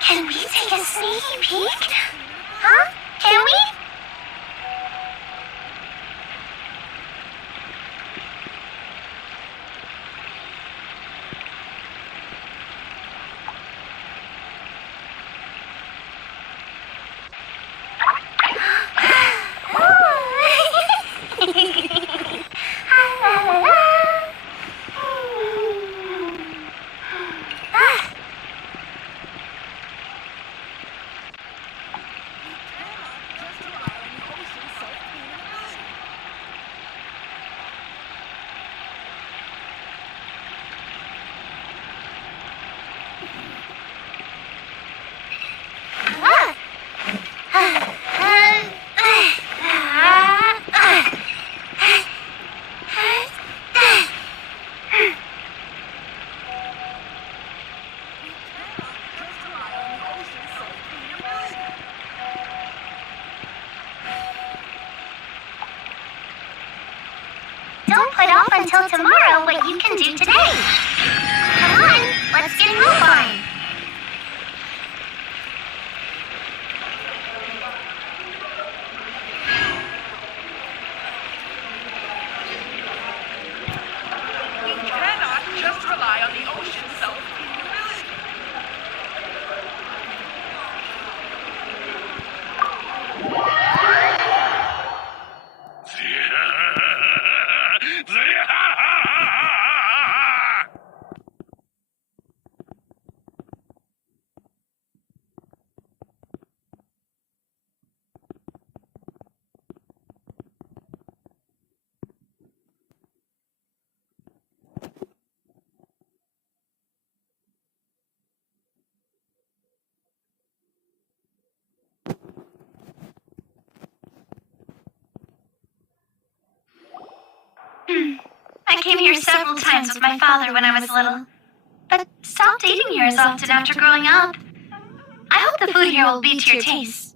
Can we take a sneaky peek? Huh? Can we? Don't put off until tomorrow what you can do today. Come on, let's get move on. We cannot just rely on the ocean self-feeding ability. I came here several times with my father when I was little, but stopped eating here as often after growing up. I hope the food here will be to your taste.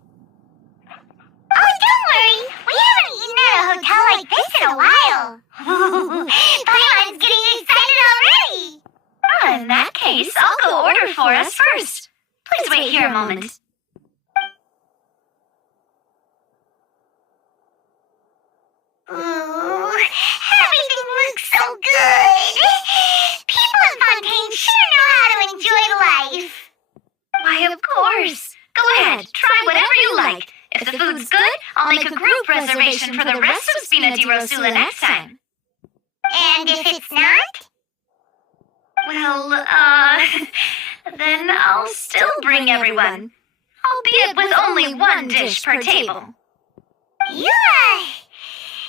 Oh, don't worry. We haven't eaten at a hotel like this in a while. Paimon's getting excited already. Oh, in that case, I'll go order for us first. Please wait here a moment. Ooh, everything looks so good. People in Fontaine sure know how to enjoy life. Why, of course. Go ahead, try whatever you like. If the food's good, I'll make a group reservation for the rest of Spina di Rosula next time. And if it's not? Well, then I'll still bring everyone. Albeit with only one dish per table. You,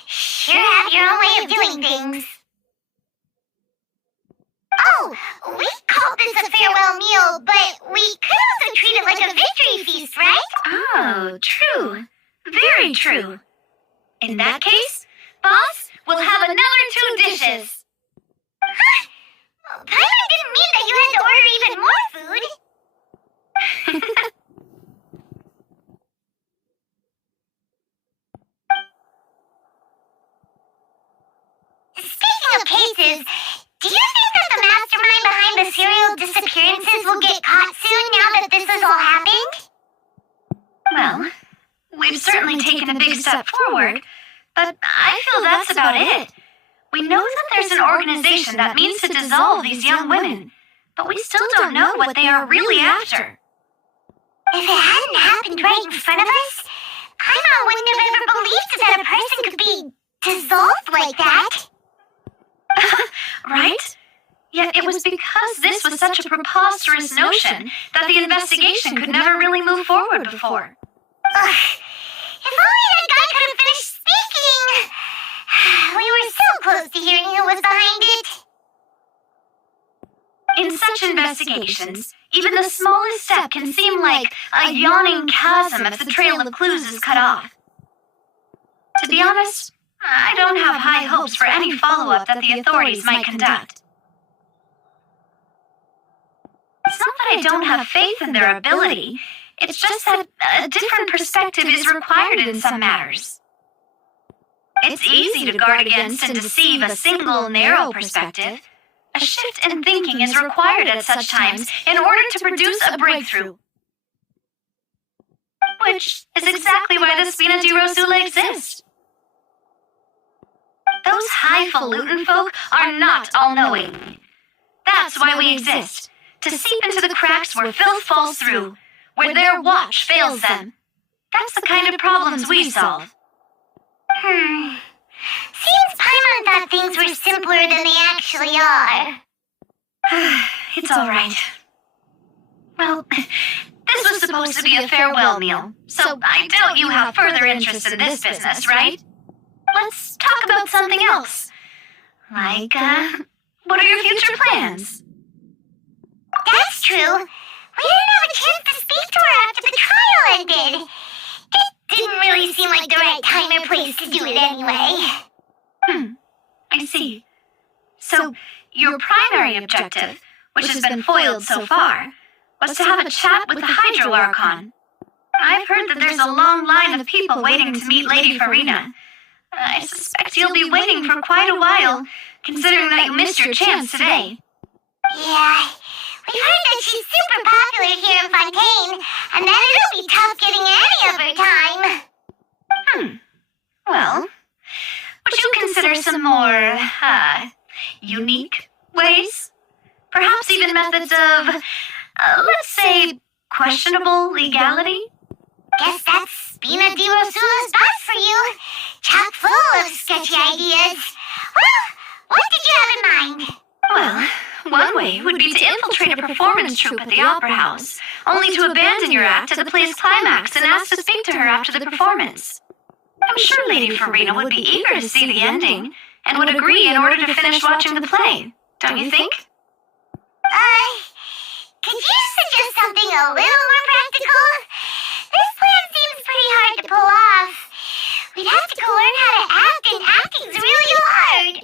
sure have your own way of doing things. Oh, we called this a farewell meal, but we could also treat it like a victory feast, right? Oh, true. Very true. In that case, boss, we'll have another 2 dishes. Huh? Paimon didn't mean that you had to order even more food. Speaking of cases, do you think that the mastermind behind the serial disappearances will get caught soon now that this has all happened? Well, we've certainly taken a big step forward, but I feel that's about it. We know that there's an organization that means to dissolve these young women, but we still don't know what they are really after. If it hadn't happened right in front of us, Paimon wouldn't have ever believed that a person could be dissolved like that. Right? Yet it was because this was such a preposterous notion that the investigation could never really move forward before. Ugh. If only that guy could have finished speaking! We were so close to hearing who was behind it. In such investigations, even the smallest step can seem like a yawning chasm if the trail of clues is cut off. To be honest, I don't have high hopes for any follow-up that the authorities might conduct. It's not that I don't have faith in their ability, it's just that a different perspective is required in some matters. It's easy to guard against and deceive a single, narrow perspective. A shift in thinking is required at such times in order to produce a breakthrough. Which is exactly why the Spina di Rosula exists. Those highfalutin folk are not all-knowing. That's why we exist, to seep into the cracks where filth falls through, where their watch fails them. That's the kind of problems we solve. Seems Paimon thought things were simpler than they actually are. It's all right. Well, this was supposed to be a farewell meal, so I doubt you have further interest in this business, right? Let's talk about something else. Like, what are your future plans? That's true. We didn't have a chance to speak to her after the trial ended. It didn't really seem like the right time or place to do it anyway. I see. So, your primary objective, which has been foiled so far, was to have a chat with the Hydro Archon. I've heard that there's a long line of people waiting to meet Lady Farina. I suspect you'll be waiting for quite a while, considering that you missed your chance today. Yeah, we've heard that she's super popular here in Fontaine, and that it'll be tough getting any of her time. Well, would you consider some more, unique ways? Perhaps even methods of, let's say, questionable legality? Guess that's Spina di Rosula's best for you. Chock full of sketchy ideas. Well, what did you have in mind? Well, one way would be to infiltrate a performance troupe at the Opera House, only to abandon your act at the play's climax and ask to speak to her after the performance. I'm sure Lady Farina would be eager to see the ending, and would agree in order to finish watching the play, don't you think? Could you suggest something a little more practical? This plan seems pretty hard to pull off. We'd have to go learn how to act, and acting's really hard.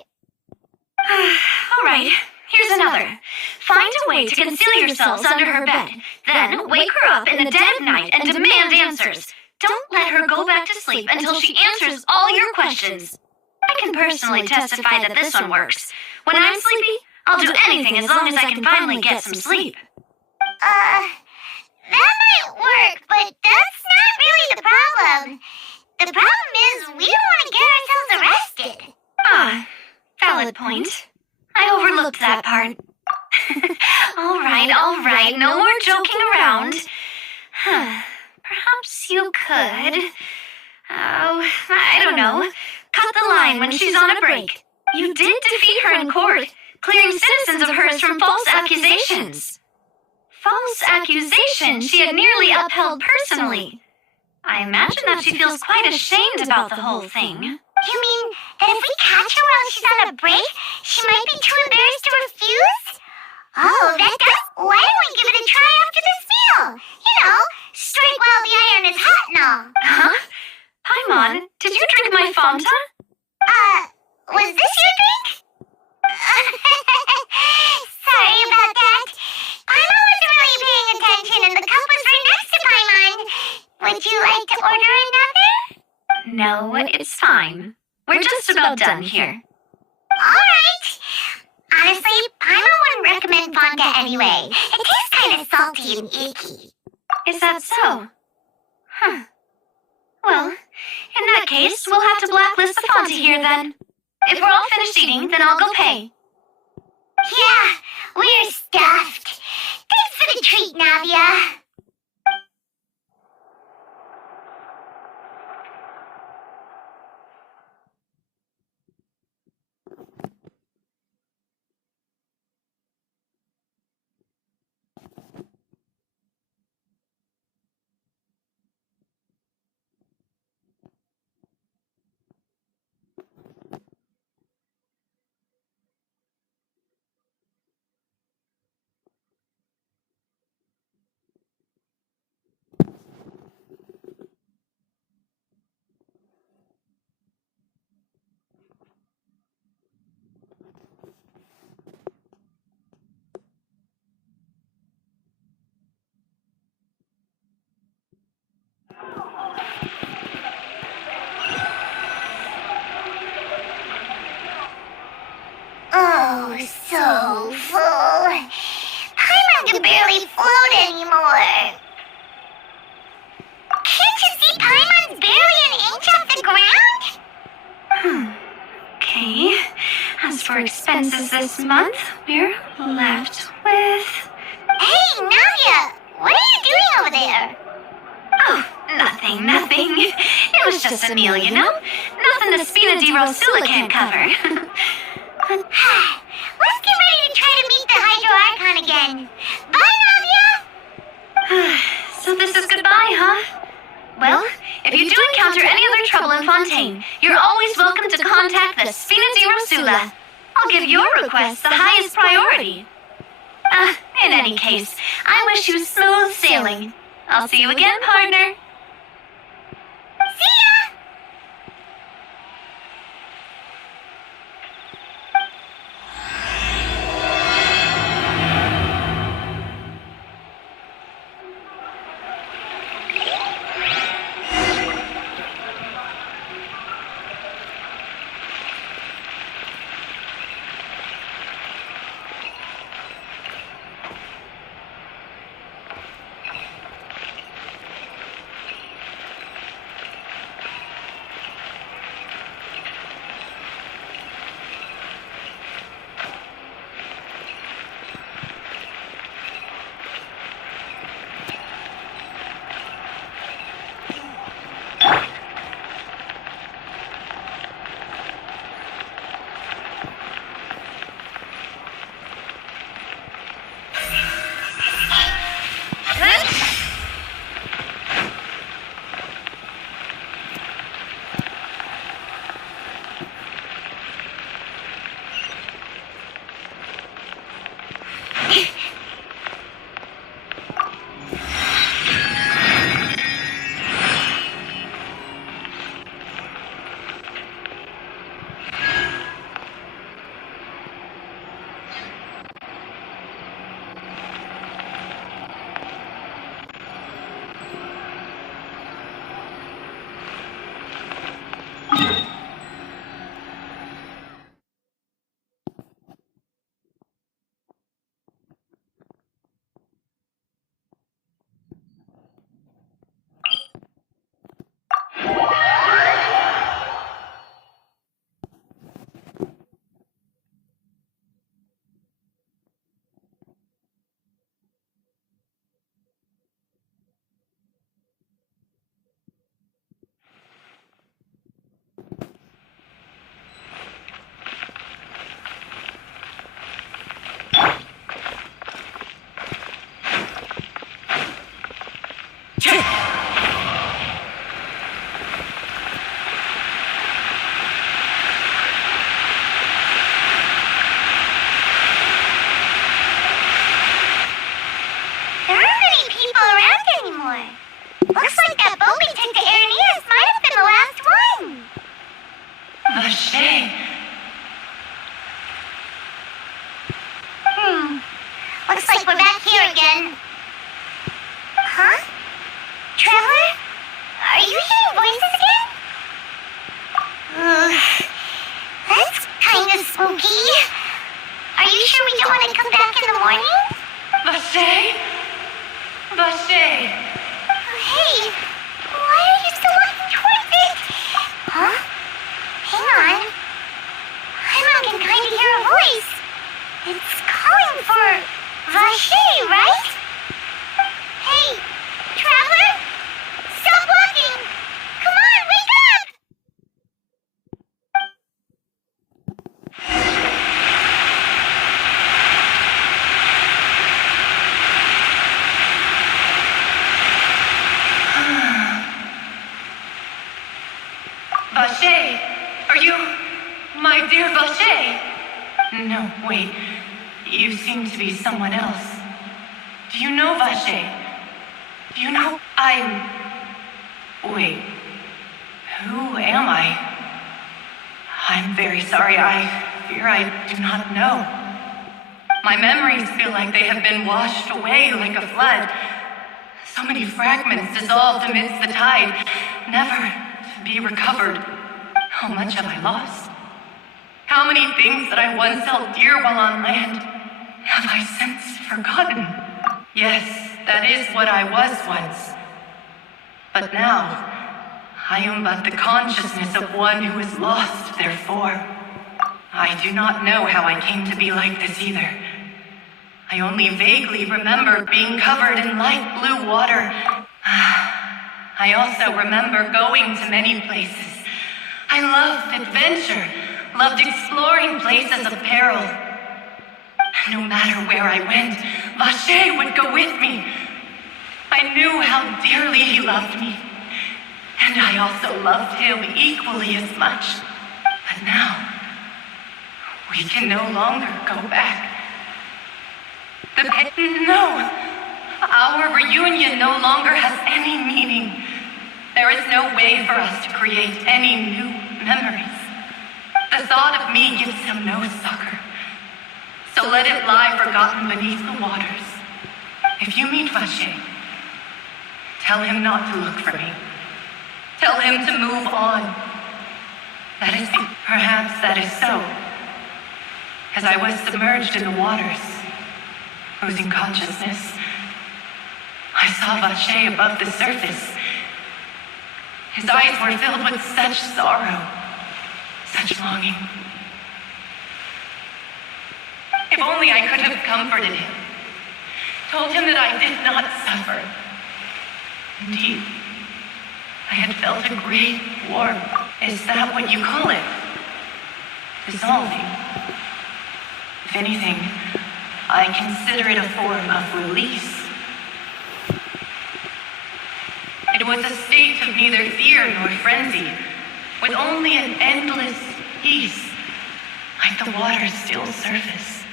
All right, here's another. Find a way to conceal yourselves under her bed, then wake her up in the dead of night and demand answers. Don't let her go back to sleep until she answers all your questions. I can personally testify that this one works. When I'm sleepy, I'll do anything as long as I can finally get some sleep. That might work, but that's not really the problem. The problem is we don't want to get ourselves arrested. Valid point. I overlooked that part. All right, no more joking around. Perhaps you could... I don't know. Cut the line when she's on a break. You did defeat her in court, clearing citizens of hers from false accusations. False accusations she had nearly upheld personally. I imagine that she feels quite ashamed about the whole thing. You mean that if we catch her while she's on a break, she might be too embarrassed to refuse? Oh, that does... Why don't we give it a try after this meal? You know, strike while the iron is hot and all. Huh? Paimon, did you drink my Fanta? Was this your drink? Sorry about that. Paimon wasn't really paying attention and the cup was right next to Paimon. Would you like to order another? No, it's fine. We're just about done here. Alright. Honestly, Paimon wouldn't recommend Fanta anyway. It tastes kind of salty and icky. Is that so? Huh. Well, case, we'll have to blacklist the Fontaine here then. If we're all finished eating, then I'll go pay. Yeah, we're stuffed. Thanks for the treat, Navia. Oh, so full. Paimon can barely float anymore. Can't you see Paimon's barely an inch off the ground? Okay. As for expenses this month, we're left with... Hey, Navia, what are you doing over there? Oh, nothing. It was just a meal, you know? Nothing the Spina di Rosula can't cover. Let's get ready to try to meet the Hydro Archon again. Bye, Navia! So this is goodbye, huh? Well, if you do encounter any other trouble in Fontaine, you're always welcome to contact the Spina di Rosula. I'll give your request the highest priority. In any case, I wish you smooth sailing. I'll see you again, partner. See ya! Vache, are you my dear Vache? No, wait. You seem to be someone else. Do you know Vache? Do you know Wait. Who am I? I'm very sorry. I fear I do not know. My memories feel like they have been washed away like a flood. So many fragments dissolved amidst the tide, never to be recovered. How much have I lost? How many things that I once held dear while on land have I since forgotten? Yes, that is what I was once. But now, I am but the consciousness of one who is lost, therefore. I do not know how I came to be like this either. I only vaguely remember being covered in light blue water. I also remember going to many places. I loved adventure, loved exploring places of peril. No matter where I went, Vache would go with me. I knew how dearly he loved me, and I also loved him equally as much. But now, we can no longer go back. No, our reunion no longer has any meaning. There is no way for us to create any new memories. The thought of me gives him no succor. So let it lie forgotten beneath the waters. If you meet Vache, tell him not to look for me. Tell him to move on. Perhaps that is so. As I was submerged in the waters, losing consciousness, I saw Vache above the surface. His eyes were filled with such sorrow, such longing. If only I could have comforted him, told him that I did not suffer. Indeed, I had felt a great warmth. Is that what you call it? Dissolving. If anything, I consider it a form of release. It was a state of neither fear nor frenzy, with only an endless peace, like the water's still surface.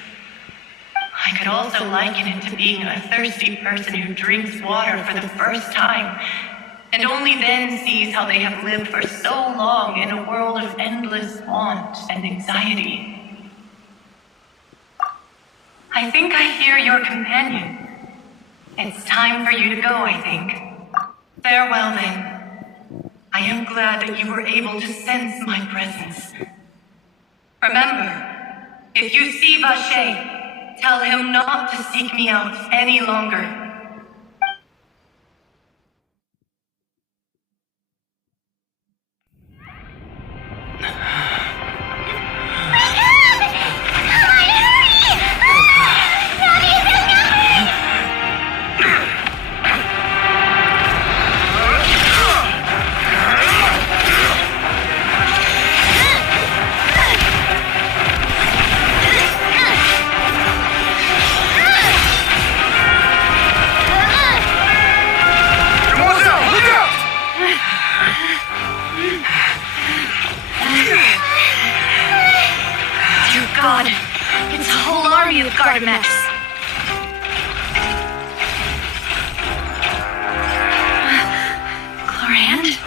I could also liken it to being a thirsty person who drinks water for the first time, and only then sees how they have lived for so long in a world of endless want and anxiety. I think I hear your companion. It's time for you to go, I think. Farewell, then. I am glad that you were able to sense my presence. Remember, if you see Vache, tell him not to seek me out any longer. God, it's a whole army of Gardamex. Chlorand?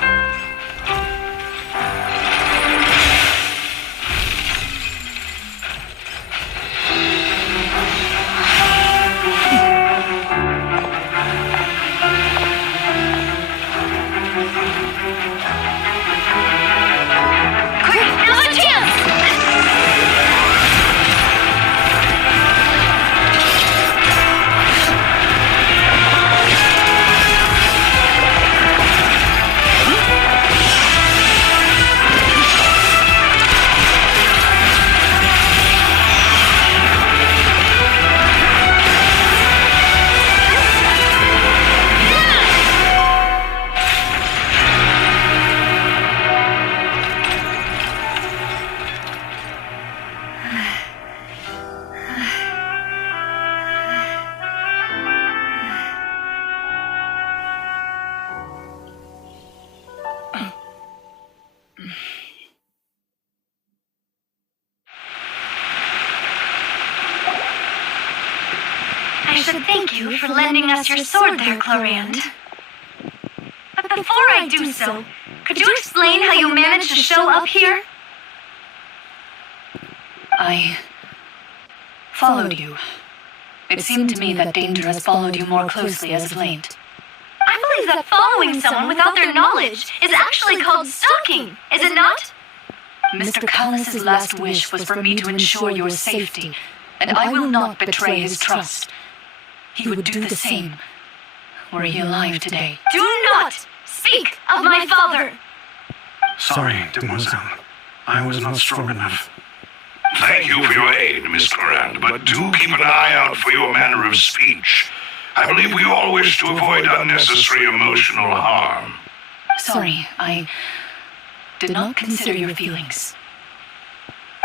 Quick, now's our chance! Thank you for lending us your sword there, Clorand. But before I do so, could you explain how you managed to show up here? I followed you. It seemed to me that danger has followed you more closely as of late. I believe that following someone without their knowledge is actually called stalking, is it not? Mr. Callus's last wish was for me to ensure your safety, and I will not betray his trust. He would do the same, were he alive today. Do not speak of my father! Sorry, Demoiselle. I was not strong enough. Thank you for your aid, Miss Clorand, but do keep an eye out for your manner of speech. I believe we all wish to avoid unnecessary emotional harm. Sorry, I did not consider your feelings.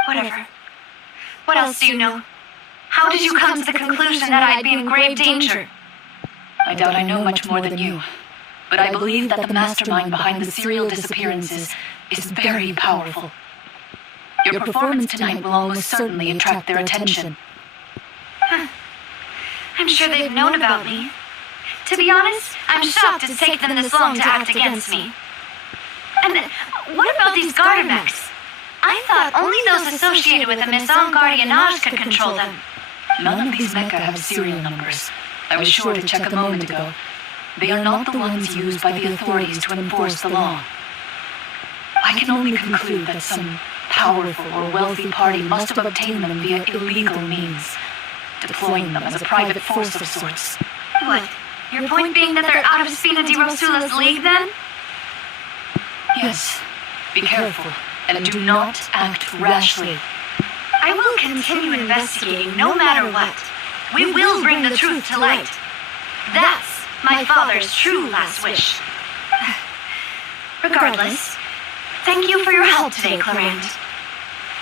Whatever. What else do you know? How did you come to the conclusion that I'd be in grave danger? I doubt I know much more than you, but I believe that the mastermind behind the serial disappearances is very powerful. Your performance tonight will almost certainly attract their attention. I'm sure they've known about me. To be honest, I'm shocked it's taken them this long to act against me. And what about these garter mechs? I thought only those associated with the Maison Gardiennage could control them. None of these mecha have serial numbers. I was sure to check a moment ago. They are not the ones used by the authorities to enforce the law. I can only conclude that some powerful or wealthy party must have obtained them via illegal means, deploying them as a private force of sorts. What? Your point being that they're out of Spina di Rosula's league, then? Yes. Be careful, and do not act rashly. I will continue investigating no matter what. We will bring the truth to light. That's my father's true last wish. Regardless, thank you for your help today, Clorand.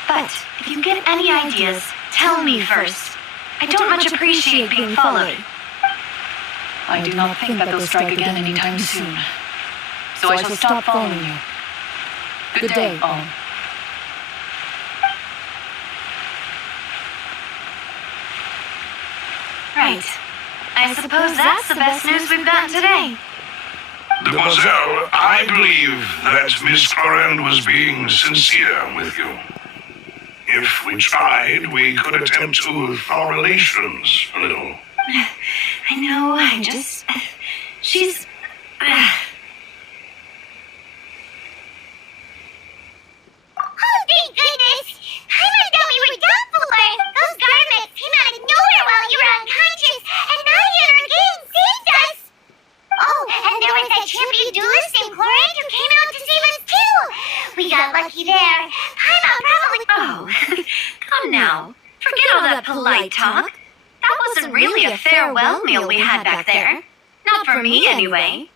But if you get any ideas, tell me first. I don't much appreciate being followed. I do not think that they'll strike again anytime soon. So I shall stop following you. Good day, all. Right. I suppose that's the best news we've gotten today. Demoiselle, I believe that Miss Clorand was being sincere with you. If we tried, we could attempt to thaw relations a little. I know, she's... Oh, thank goodness! I thought we were done for! Those garments came out of nowhere while you were unconscious, and Nadia and Regain saved us! Oh, and there was that champion duelist named Clorand who came out to save us too! We got lucky there. Paimon probably... Oh, come now. Forget all that polite talk. That wasn't really a farewell meal we had back there. Not for me, anyway.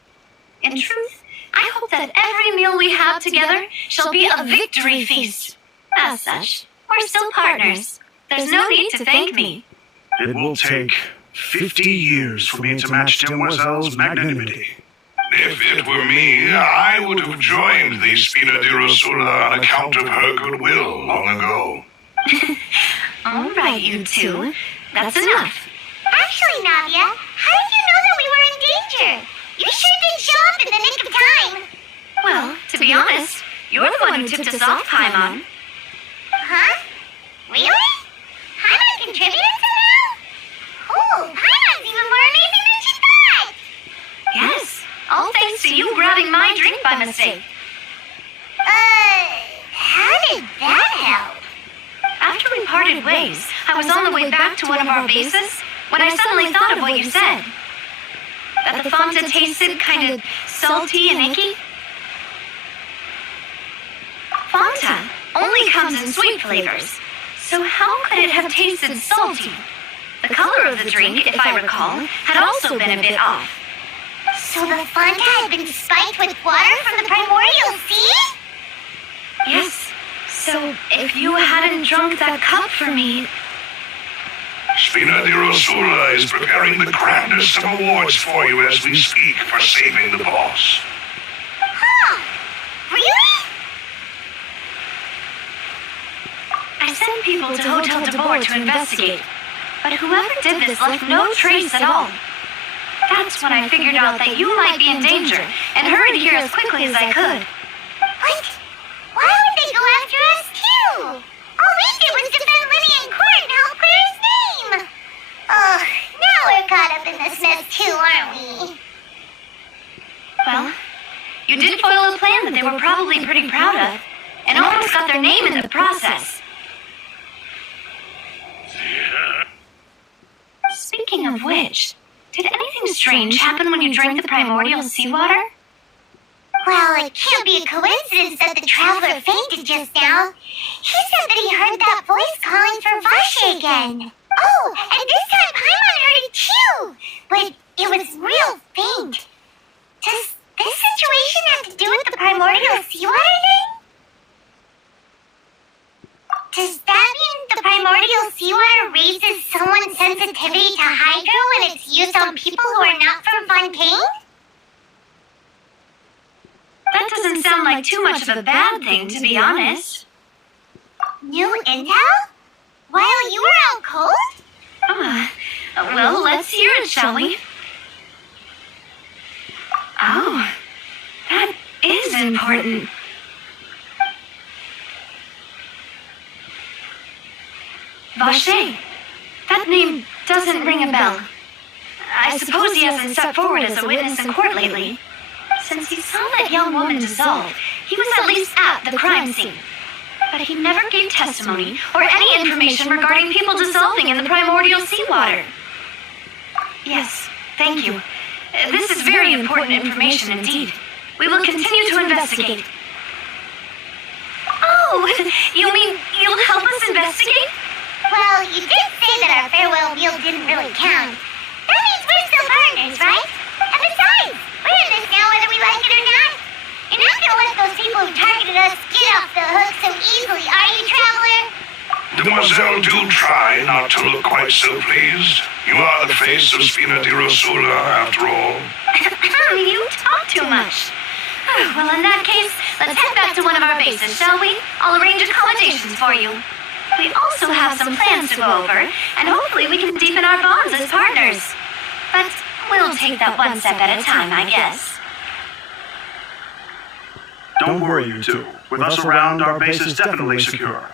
In truth, I hope that every meal we have together shall be a victory feast. As such, we're still partners. There's no need to thank me. It will take 50 years for me to match Demoiselle's magnanimity. If it were me, I would have joined the Spina di Rosula on account of her goodwill long ago. All right, you two. That's enough. Actually, Nadia, how did you know that we were in danger? You sure did show up in the nick of time. Well, to be honest, you're the one who tipped us off, Paimon. Huh? Really? Paimon contributed somehow? Oh, Paimon's even more amazing than she thought! Yes, all thanks to you grabbing my drink by mistake. How did that help? After we parted ways, I was on the way back to one of our bases when I suddenly thought of what you said. That the Fontaine tasted kind of salty and icky. Fontaine only comes in sweet flavors, so how could it have tasted salty? The color of the drink, if I recall, had also been a bit off. So the Fonta had been spiked with water from the primordial sea? Yes. So if you hadn't drunk that cup for me... Spina di Rosula is preparing the grandest of awards for you as we speak for saving the boss. Huh? Really? I sent people to Hotel de Boer to investigate. But whoever did this left no trace at all. That's when I figured out that you might be in danger and hurried here as quickly as I could. What? Why would they go after us too? All we did was defend Lydia in court and help clear his name. Ugh, now we're caught up in this mess too, aren't we? Well, you did foil a plan that they were probably pretty proud of, and almost got their name in the process. Speaking of which, did anything strange happen when you drank the primordial seawater? Well, it can't be a coincidence that the traveler fainted just now. He said that he heard that voice calling for Vashe again. Oh, and this time Paimon heard it too, but it was real faint. Does this situation have to do with the primordial seawater thing? Does that mean the primordial seawater raises someone's sensitivity to hydro when it's used on people who are not from Fontaine? That doesn't sound like too much of a bad thing, to be honest. New intel? While you were out cold? Well, let's hear it, shall we? Oh, that is important. Vashe. That name doesn't ring a bell. I suppose he hasn't stepped forward as a witness in court lately. Since he saw that young woman dissolve, he was at least at the crime scene. But he never gave testimony or any information regarding people dissolving in the primordial seawater. Yes, thank you. This is very important information indeed. We will continue to investigate. Oh, you mean you'll help us investigate? Well, you did say that our farewell meal didn't really count. That means we're still partners, right? And besides, we're in this now whether we like it or not. You're not gonna let those people who targeted us get off the hook so easily, are you, Traveler? Demoiselle, do try not to look quite so pleased. You are the face of Spina di Rosula, after all. You talk too much. Well, in that case, let's head back to one of our bases, shall we? I'll arrange accommodations for you. We also have some plans to go over, and hopefully we can deepen our bonds as partners. But we'll take that one step at a time, I guess. Don't worry, you two. With us around, our base is definitely secure.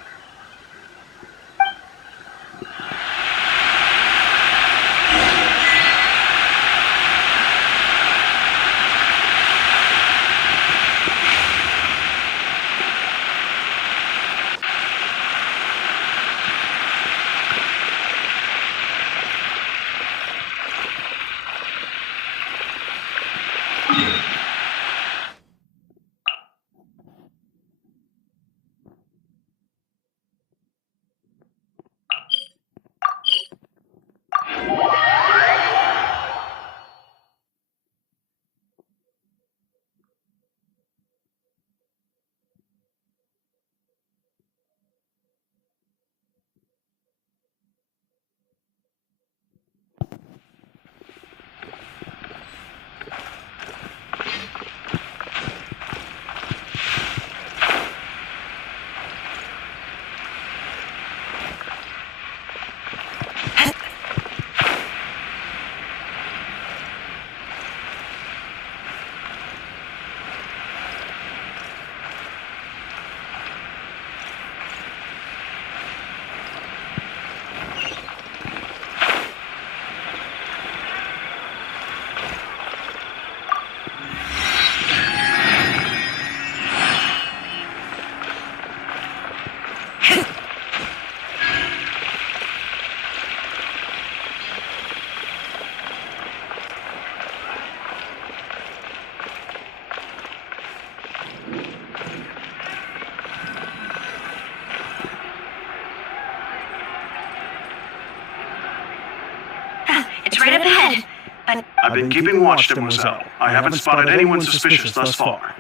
It's right up ahead, but... I've been keeping watch, Demoiselle. I haven't spotted anyone suspicious thus far.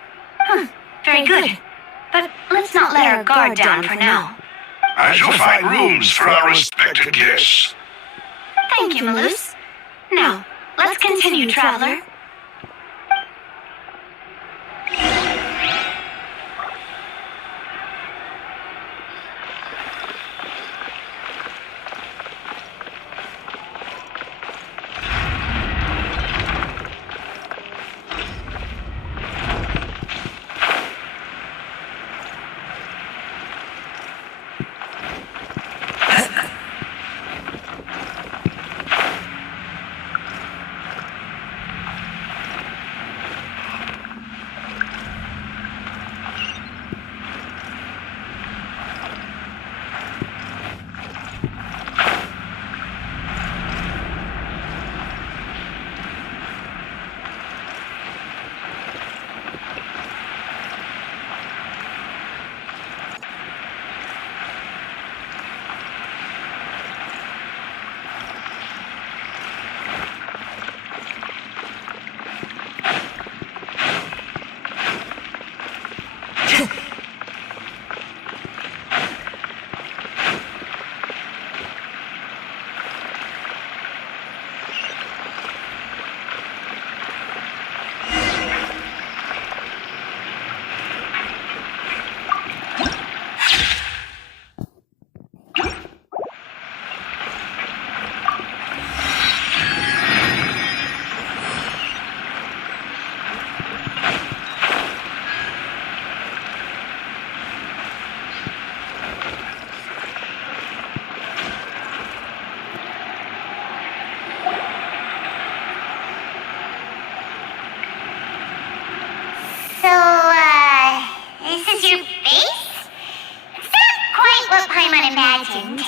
Very good. But let's not let our guard down for now. I shall find rooms for our respected guests. Thank you, Malus. Now, let's continue, Traveler. So, this is your face? It's not quite what Paimon imagined.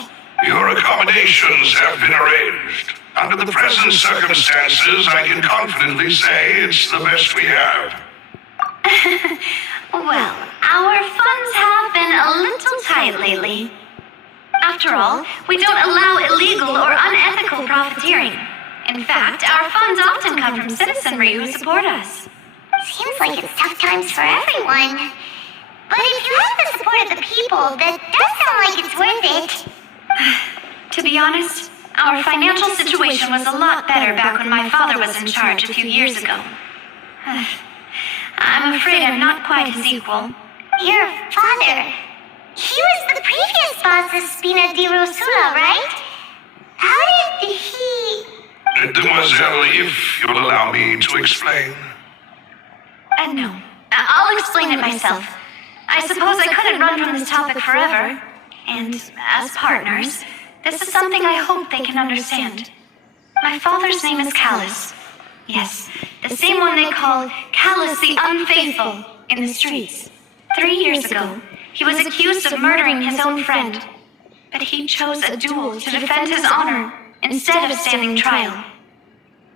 Your accommodations have been arranged. Under the present circumstances, I can confidently say it's the best we have. Well, our funds have been a little tight lately. After all, we don't allow illegal or unethical profiteering. In fact, our funds often come from citizenry who support us. Seems like it's tough times for everyone. But if you have the support of the people, that does sound like it's worth it. To be honest, our financial situation was a lot better back when my father was in charge a few years ago. I'm afraid I'm not quite his equal. Your father. He was the previous boss of Spina di Rosula, right? How did he... Mademoiselle, if you'll allow me to explain. No. I'll explain it myself. I suppose I couldn't run from this topic forever. And as partners, this is something I hope they can understand. My father's name is Callus. Yes, the same one they call Callus the Unfaithful in the streets. 3 years ago, he was accused of murdering his own friend. But he chose a duel to defend his honor instead of standing trial.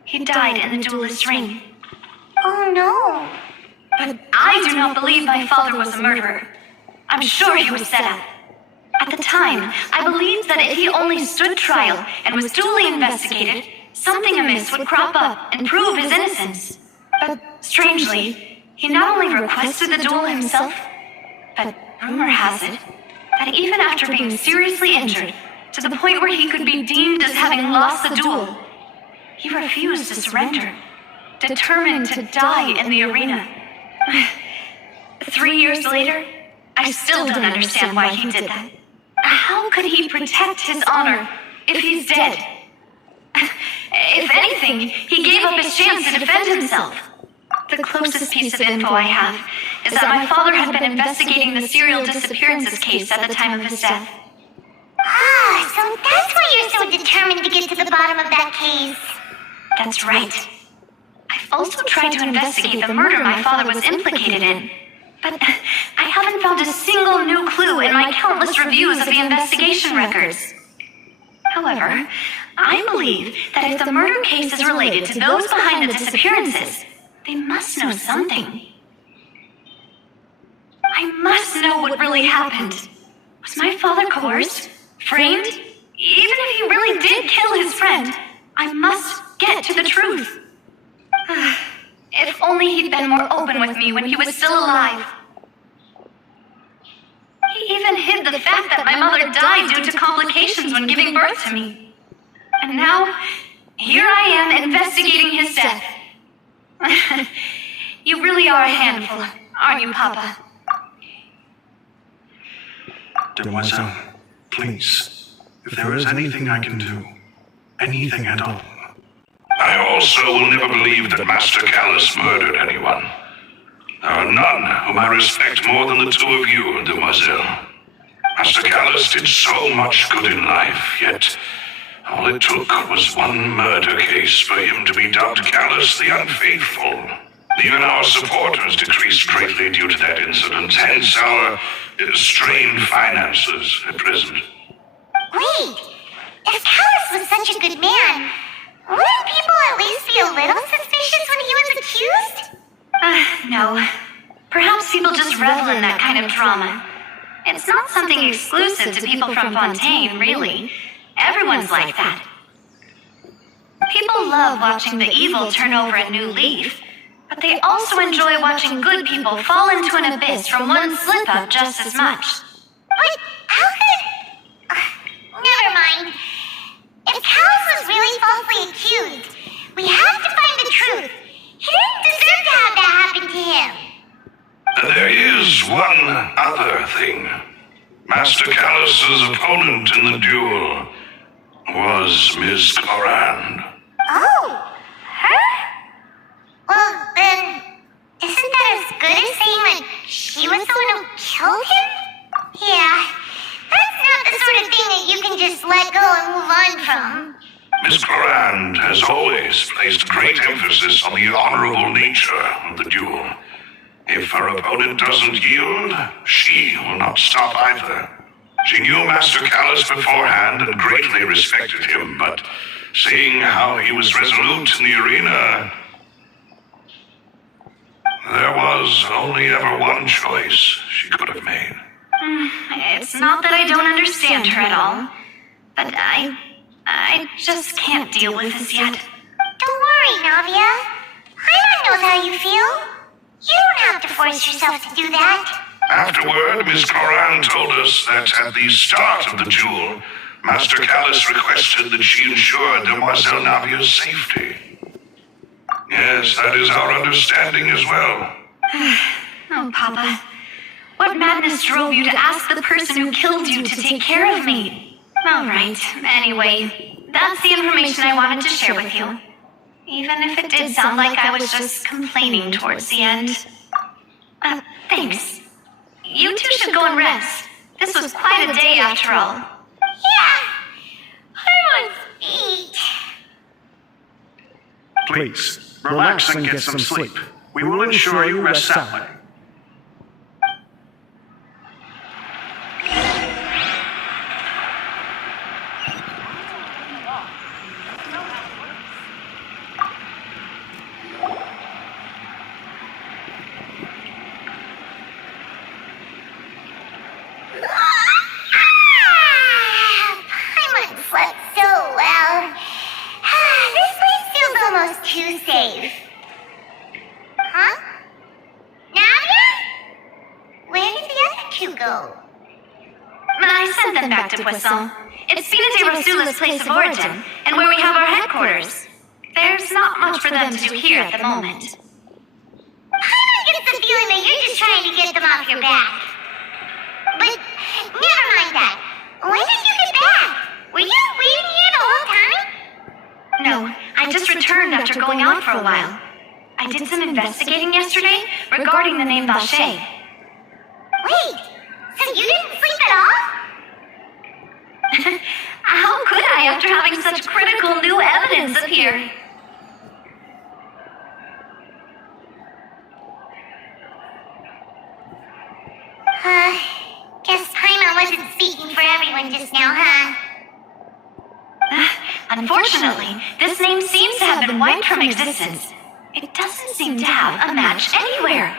He died in the duelist's ring. Oh no. But I do not believe my father was a murderer. I'm sure he was set up. At the time, I believed that if he only stood trial and was duly investigated, something amiss would crop up and prove his innocence. But strangely, he not only requested the duel himself, but rumor has it that even after being seriously injured, to the point where he could be deemed as having lost the duel, he refused to surrender, determined to die in the arena. 3 years later, I still don't understand why he did that. How could he protect his honor if he's dead? If anything, he gave up his chance to defend himself. The closest piece of info I have is that my father had been investigating the serial disappearances case at the time of his death. Ah, so that's why you're so determined to get to the bottom of that case. That's right. I've also tried to investigate the murder my father was implicated in, but I haven't found a single new clue in my countless reviews of the investigation records. However, I believe that if the murder case is related to those behind the disappearances, they must know something. I must know what really happened. Was my father coerced? Framed? Even if he really did kill his friend, I must get to the truth. If only he'd been more open with me when he was still alive. He even hid the fact that my mother died due to complications when giving birth to me. And now, here I am investigating his death. You really are a handful, aren't you, Papa? Demoiselle, please, if there is anything I can do, anything at all. I also will never believe that Master Callus murdered anyone. There are none whom I respect more than the two of you, Demoiselle. Master Callus did so much good in life, yet all it took was one murder case for him to be dubbed Callus the Unfaithful. Even our supporters decreased greatly due to that incident, hence our strained finances at present. Wait, if Callus was such a good man, wouldn't people at least be a little suspicious when he was accused? No. Perhaps people just revel in that kind of drama. It's not something exclusive to people from Fontaine, really. Everyone's like that. People love watching the evil turn over a new leaf, But they also enjoy watching good people fall into an abyss from one slip-up just as much. But how could... never mind. If Callus was really falsely accused, we have to find the truth. He didn't deserve to have that happen to him. There is one other thing. Master Callus's opponent in the duel was Ms. Corand. Oh, her? Well, then, isn't that as good as saying that she was the one who killed him? Yeah, that's not the sort of thing that you can just let go and move on from. Ms. Corand has always placed great emphasis on the honorable nature of the duel. If her opponent doesn't yield, she will not stop either. She knew Master Callus beforehand and greatly respected him, but seeing how he was resolute in the arena, there was only ever one choice she could have made. It's not that I don't understand her at all, but I just can't deal with this yet. Don't worry, Navia. Paimon knows how you feel. You don't have to force yourself to do that. Afterward, Ms. Corand told us that at the start of the duel, Master Callus requested that she ensure Demoiselle Navia's safety. Yes, that is our understanding as well. Oh, Papa. What madness drove you to ask the person who killed you to take care of me? All right. Anyway, that's the information I wanted to share with you. Even if it did sound like I was just complaining towards the end. Thanks. You two should go and rest. This was quite a day after all. Yeah, I want to eat. Please, relax and get some sleep. We will ensure you rest soundly. Paimon slept so well. This place feels almost too safe. Huh? Navia? Where did the other two go? I sent them back to Poisson. It's Fina de Rosula's place of origin, and where we have our headquarters. There's not much for them to do here at the moment. Paimon gets the feeling that you're just trying to get them off your back. But never mind that. When did you get back? Were you waiting here the whole time? No, I just returned after going out for a while. I did some investigating yesterday regarding the name Vacher. Wait, so you didn't sleep at all? How could I after having such critical new evidence appear? Guess Paimon wasn't speaking for everyone just now, huh? Unfortunately, this name seems to have been wiped from existence. It doesn't seem to have a match anywhere.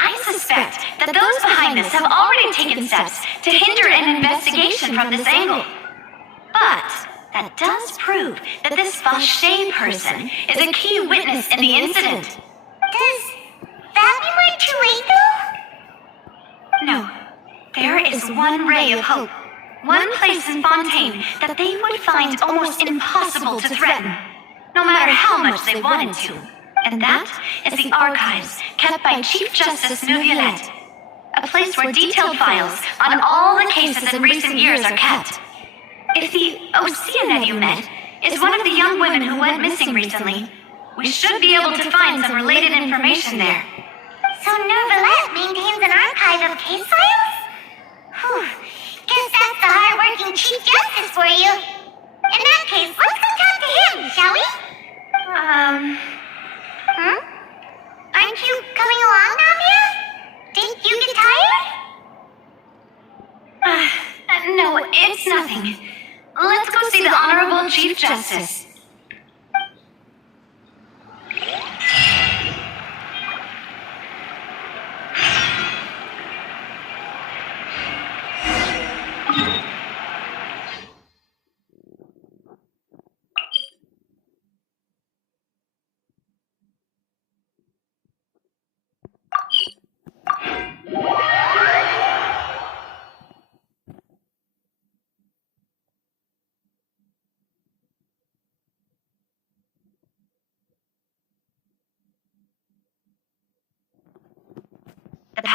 I suspect that those behind this have already taken steps to hinder an investigation from this angle. But that does prove that this Vacher person is a key witness in the incident. Does that mean we're too late, though? No, there is one ray of hope. One place in Fontaine that they would find almost impossible to threaten, no matter how much they wanted to. And that is the archives kept by Chief Justice Neuvillette, a place where detailed files on all the cases in recent years are kept. If the Oceanette you met is one of the young women who went missing recently, we should be able to find some related information there. So Neuvillette maintains an archive of case files? Whew. Guess that's the hard-working Chief Justice for you. In that case, let's go talk to him, shall we? Aren't you coming along, Navia? Didn't you get tired? No, it's nothing. Let's go see the Honorable Chief Justice.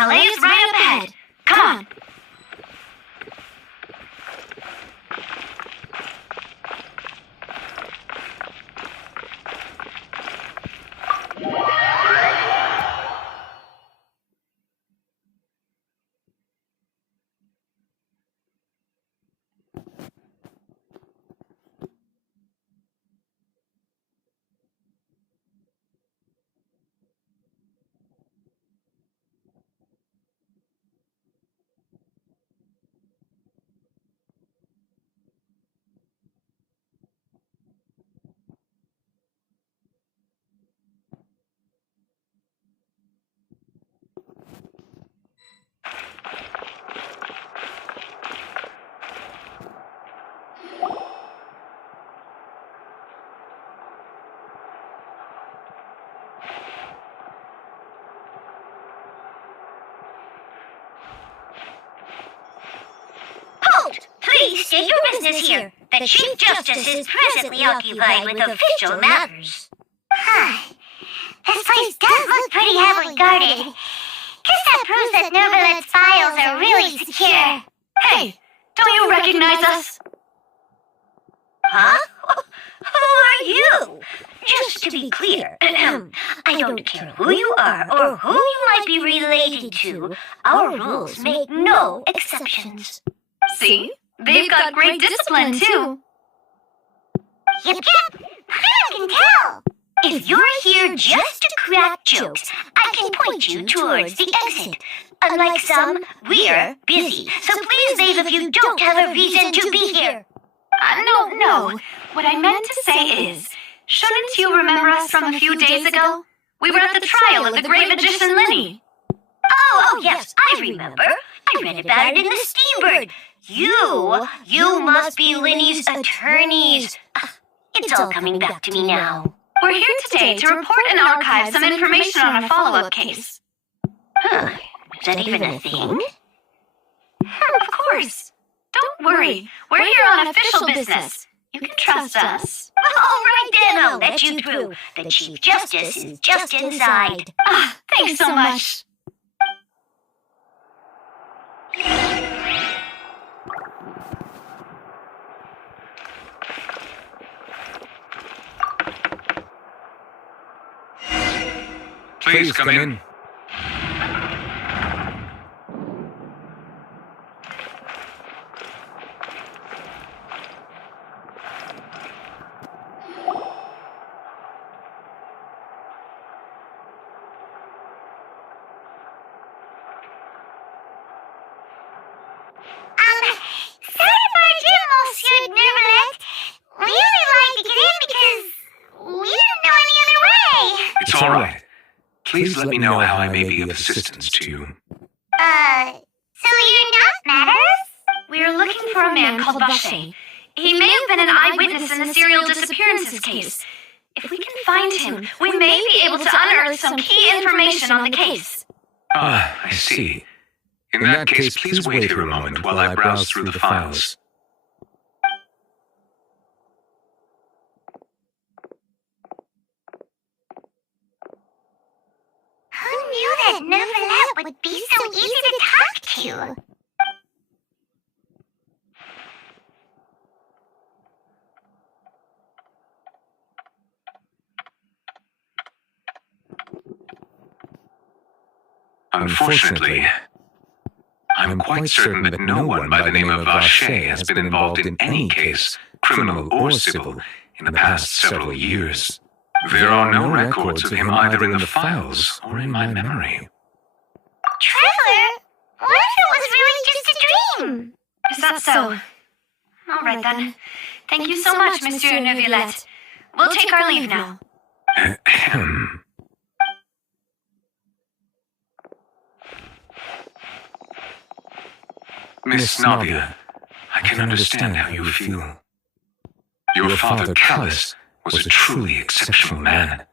palais is right up ahead. Come on. Please state your business here. The Chief Justice is presently occupied with official matters. This place does look pretty heavily guarded. Guess that proves that Novelette's files are really secure. Hey, don't you recognize us? Huh? Who are you? Just to be clear, I don't care who you are or who you might be related to. Our rules make no exceptions. See? They've got great discipline, too. Yep. I can tell. If you're here just to crack jokes, I can point you towards the exit. Unlike some, we're busy, so please leave if you don't have a reason to be here. No. What I meant to say is, shouldn't you remember us from a few days ago? We were at the trial of the great magician Linny. Oh, yes, I remember. I read about it in the Steambird. You must be Linny's attorneys. It's all coming back to me now. We're here today to report and archive some information on a follow-up case. Is that even a thing? Of course. Don't worry. We're here on official business. You can trust us. All right then, I'll let you through. The Chief Justice is just inside. Thanks so much. Please come in. It's all right. Please let me know how I may be of assistance to you. So you're not Matters? We're looking for a man called Vache. He may have been an eyewitness in the serial disappearances case. If we can find him, we may be able to unearth some key information on the case. I see. In that case, please wait here a moment while I browse through the files. Who knew that Novelette would be so easy to talk to? Unfortunately, I'm quite certain that no one by the name of Vache has been involved in any case, criminal or civil, in the past several years. There are no records of him either in the files or in my memory. Trevor, what if it was really just a dream? Is that so? All right then. Thank you so much, Monsieur Neuvillette. We'll take our leave now. Ahem. Miss Nadia, I can understand how you feel. Your father, Callus, was a truly exceptional man.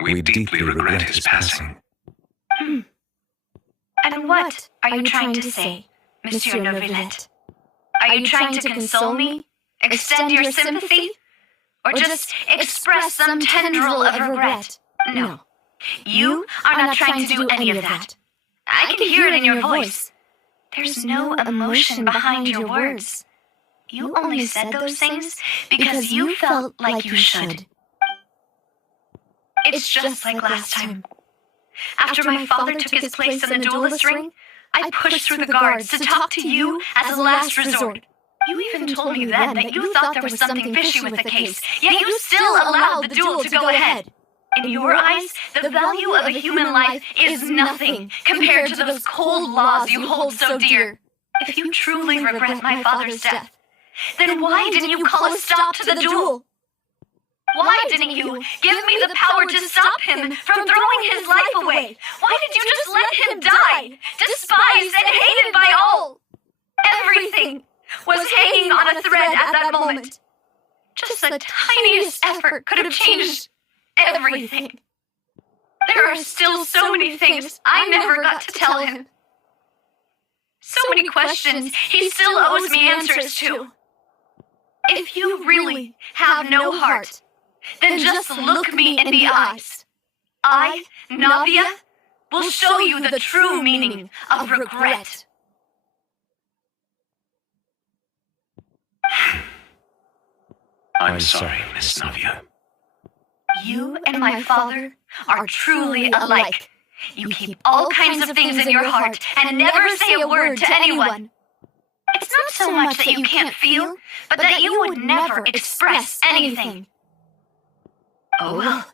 We deeply regret his passing. And what are you trying to say, Monsieur Neuvillette? Are you trying to console me? Extend your sympathy? Or just express some tendril of regret? No. You are not trying to do any of that. I can hear it in your voice. There's no emotion behind your words. You only said those things because you felt like you should. It's just like last time. After my father took his place in the duelist ring, I pushed through the guards to talk to you as a last resort. You even told me then that you thought there was something fishy with the case, yet you still allowed the duel to go ahead. In your eyes, the value of a human life is nothing compared to those cold laws you hold so dear. If you truly regret my father's death, then why didn't you call a stop to the duel? Why didn't you give me the power to stop him from throwing his life away? Why did you just let him die, despised and hated by all? Everything was hanging on a thread at that moment. Just the tiniest effort could have changed everything. There are still so many things I never got to tell him. So many questions he still owes me answers to. If you really have no heart, then just look me in the eyes. I, Navia, will show you the true meaning of regret. I'm sorry, Miss Navia. You and my father are truly alike. You keep all kinds of things in your heart and never say a word to anyone. It's not so much that you can't feel, but that you would never express anything. Oh well.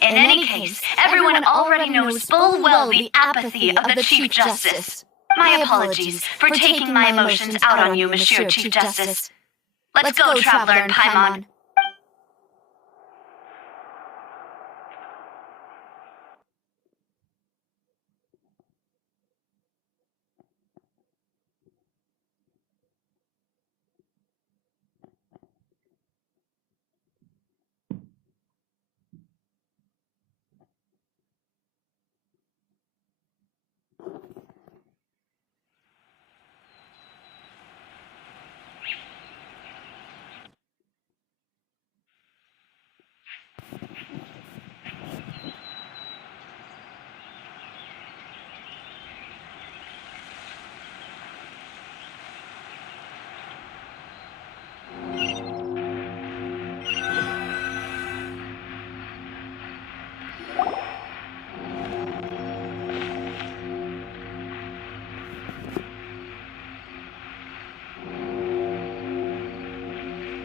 In any case, everyone already knows full well the apathy of the Chief Justice. My apologies for taking my emotions out on you, Monsieur Chief Justice. Let's go, Traveler and Paimon.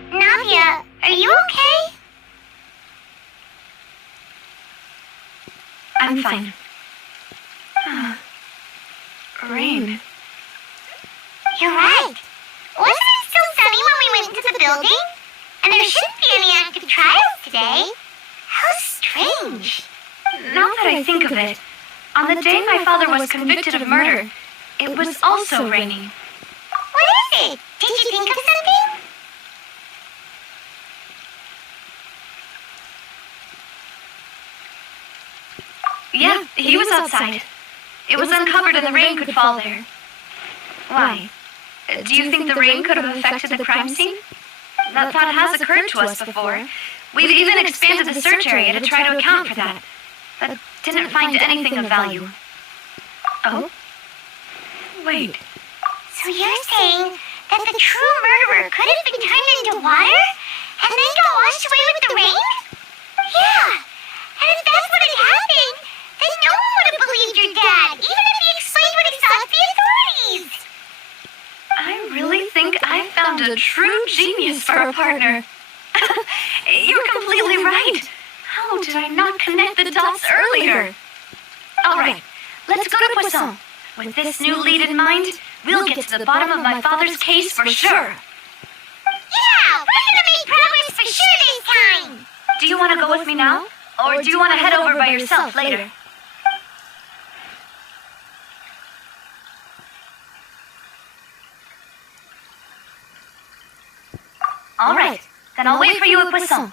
Navia, are you okay? I'm fine. Rain. You're right. Wasn't it still sunny when we went into the building? And there shouldn't be any active trials today. How strange. Now that I think of it, on the day my father was convicted of murder, it was also raining. What is it? Did you think of something? Yeah, he was outside. It was uncovered and the rain could fall there. Why? Do you think the rain could have affected the crime scene? That thought has occurred to us before. We've even expanded the search area to try to account for that, but didn't find anything of value. Oh? Wait. So you're saying that the true murderer could have been turned into water and then got washed away with the rain? Yeah. And if that's what had happened, then no one would have believed your dad, even if he explained what he saw to the authorities. I really think I found a true genius for a partner. You're completely right. How did I not connect the dots earlier? All right, let's go to Poisson. With this new lead in mind, we'll get to the bottom of my father's case for sure. Yeah, we're gonna make progress for sure this time. Do you want to go with me now? Or do you want to head over by yourself later? All right, then I'll wait for you at Poisson.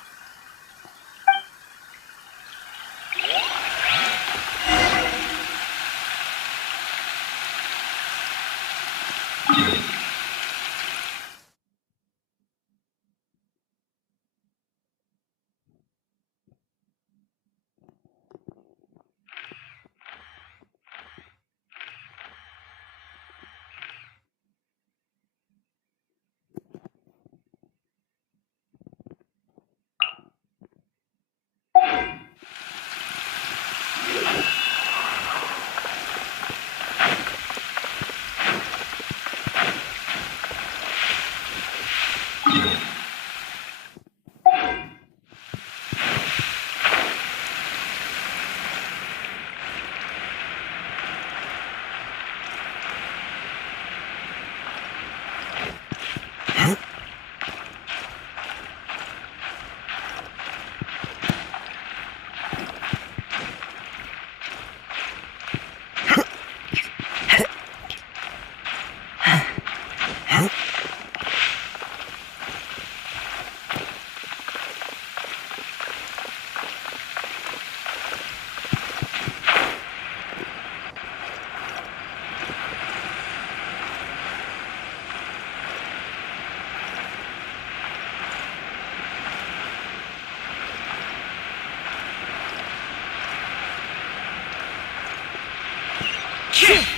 Shit!